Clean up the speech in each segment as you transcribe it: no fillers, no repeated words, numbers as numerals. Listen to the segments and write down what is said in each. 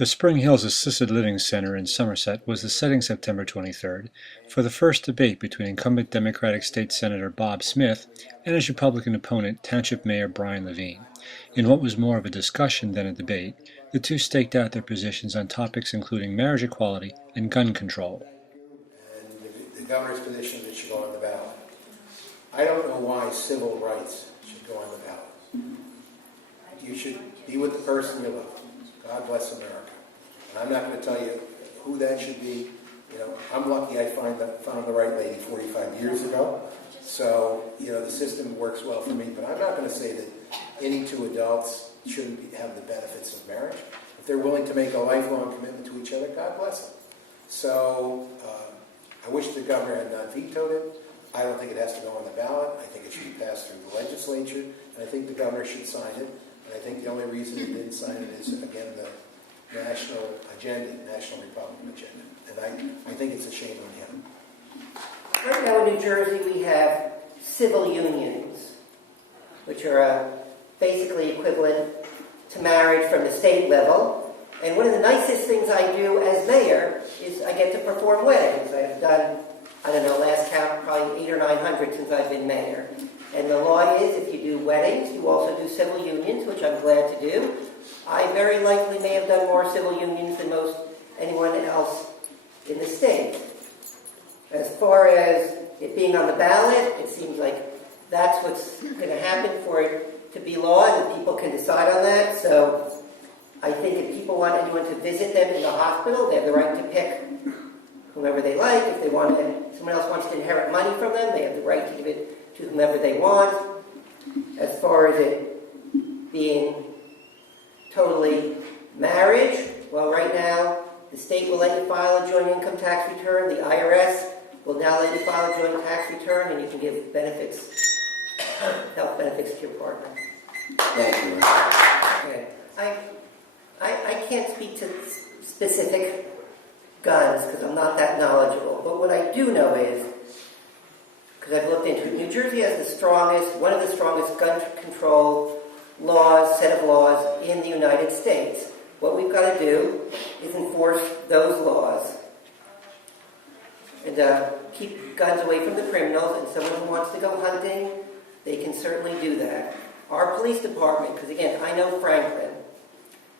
The Spring Hills Assisted Living Center in Somerset was the setting September 23rd for the first debate between incumbent Democratic State Senator Bob Smith and his Republican opponent, Township Mayor Bran Levine. In what was more of a discussion than a debate, the two staked out their positions on topics including marriage equality and gun control. And the governor's position that should go on the ballot. I don't know why civil rights should go on the ballot. You should be with the person you love. God bless America. And I'm not going to tell you who that should be. You know, I'm lucky I found the right lady 45 years ago. So, you know, the system works well for me. But I'm not going to say that any two adults shouldn't have the benefits of marriage. If they're willing to make a lifelong commitment to each other, God bless them. So, I wish the governor had not vetoed it. I don't think it has to go on the ballot. I think it should be passed through the legislature. And I think the governor should sign it. And I think the only reason he didn't sign it is, again, the national agenda, national Republican agenda. And I think it's a shame on him. Right now in New Jersey we have civil unions, which are basically equivalent to marriage from the state level. And one of the nicest things I do as mayor is I get to perform weddings. I've done, I don't know, last count, probably 800 or 900 since I've been mayor. And the law is if you do weddings, you also do civil unions, which I'm glad to do. I very likely may have done more civil unions than most anyone else in the state. As far as it being on the ballot, it seems like that's what's going to happen for it to be law, and people can decide on that. So I think if people want anyone to visit them in the hospital, they have the right to pick whomever they like. If they want to, someone else wants to inherit money from them, they have the right to give it to whomever they want. As far as it being totally marriage, well, right now, the state will let you file a joint income tax return. The IRS will now let you file a joint tax return, and you can give benefits, health benefits to your partner. Thank you. Okay. I can't speak to specific guns because I'm not that knowledgeable. But what I do know is, because I've looked into it, New Jersey has one of the strongest gun control set of laws in the United States. What we've got to do is enforce those laws and keep guns away from the criminals. And someone who wants to go hunting, they can certainly do that. Our police department, because again, I know Franklin.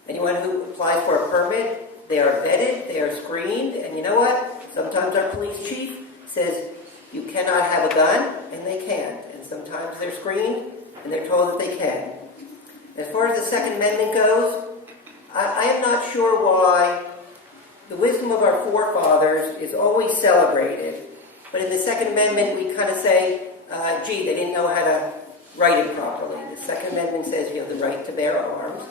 Anyone who applies for a permit, they are vetted, they are screened, and you know what? Sometimes our police chief says you cannot have a gun, and they can't. And sometimes they're screened, and they're told that they can. As far as the Second Amendment goes, I am not sure why the wisdom of our forefathers is always celebrated, but in the Second Amendment we kind of say, gee, they didn't know how to write it properly. The Second Amendment says you have the right to bear arms.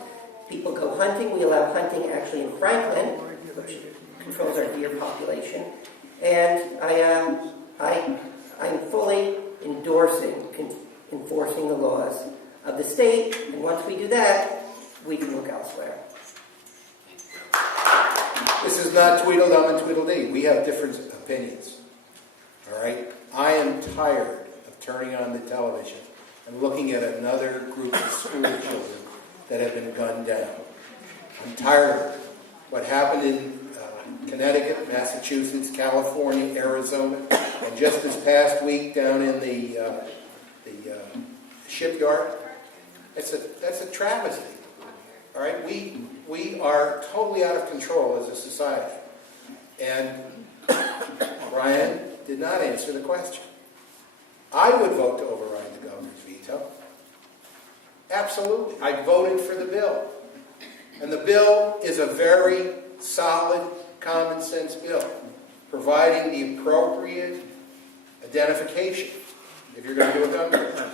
People go hunting. We allow hunting actually in Franklin, which controls our deer population. And I'm fully endorsing enforcing the laws of the state, and once we do that, we can look elsewhere. This is not Tweedledum and Tweedledee. We have different opinions. All right? I am tired of turning on the television and looking at another group of school children that have been gunned down. I'm tired of it. What happened in Connecticut, Massachusetts, California, Arizona, and just this past week down in the shipyard, that's a travesty. All right, we are totally out of control as a society. And Brian did not answer the question. I would vote to override the governor's veto. Absolutely. I voted for the bill. And the bill is a very solid, common sense bill, providing the appropriate identification if you're going to do a gun control.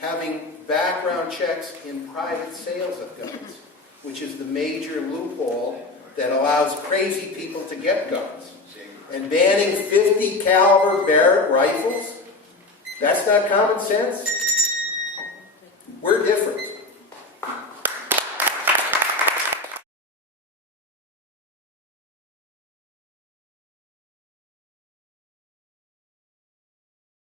Having background checks in private sales of guns, which is the major loophole that allows crazy people to get guns. And banning 50 caliber Barrett rifles, that's not common sense. We're different.